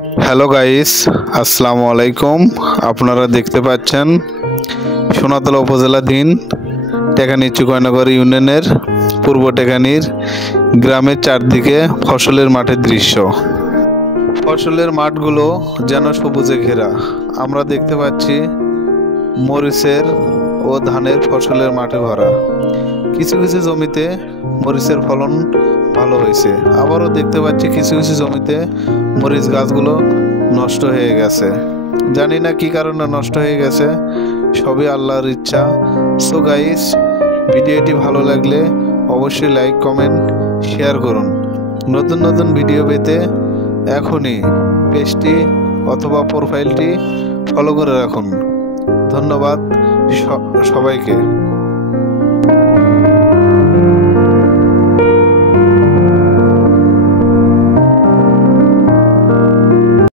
Hello guys, আসসালামু আলাইকুম। আপনারা দেখতে পাচ্ছেন সোনাতলা উপজেলাধীন টেকানি চুকয়নগর ইউনিয়নের পূর্ব টেকানির গ্রামের চারদিকে ফসলের মাঠের দৃশ্য। ফসলের মাঠগুলো যেন সবুজে ঘেরা। আমরা দেখতে পাচ্ছি মরিচের ও ধানের ফসলের মাঠে ভরা। কিছু কিছু জমিতে মরিচের ফলন ভালো হয়েছে, আবারও দেখতে পাচ্ছি কিছু কিছু জমিতে মরিচ গাছগুলো নষ্ট হয়ে গেছে। জানি না কি কারণে নষ্ট হয়ে গেছে, সবই আল্লাহর ইচ্ছা। সো গাইস, ভিডিওটি ভালো লাগলে অবশ্যই লাইক, কমেন্ট, শেয়ার করুন। নতুন নতুন ভিডিও পেতে এখনই পেজটি অথবা প্রোফাইলটি ফলো করে রাখুন। ধন্যবাদ সবাইকে।